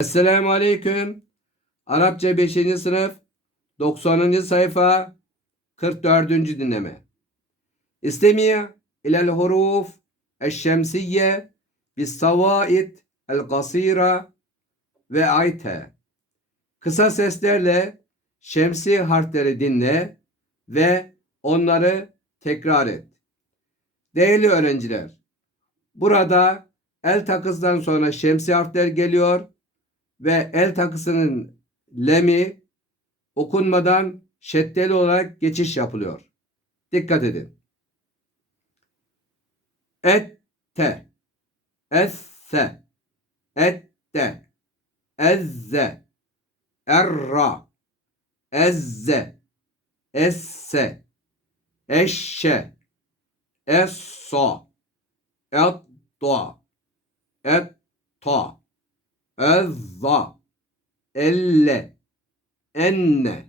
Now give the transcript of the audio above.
Esselamu Aleyküm. Arapça 5. sınıf 90. sayfa 44. dinleme. İstemi ilel huruf eşşemsiye bis savait el kasira ve ayte. Kısa seslerle şemsi harfleri dinle ve onları tekrar et. Değerli öğrenciler, burada el takısından sonra şemsi harfler geliyor ve el takısının lemi okunmadan şeddeli olarak geçiş yapılıyor. Dikkat edin. Ette, esse, ette, ezze, erra, ezze, esse, eşşe, essa, etta, etta, ezza, elle, enne,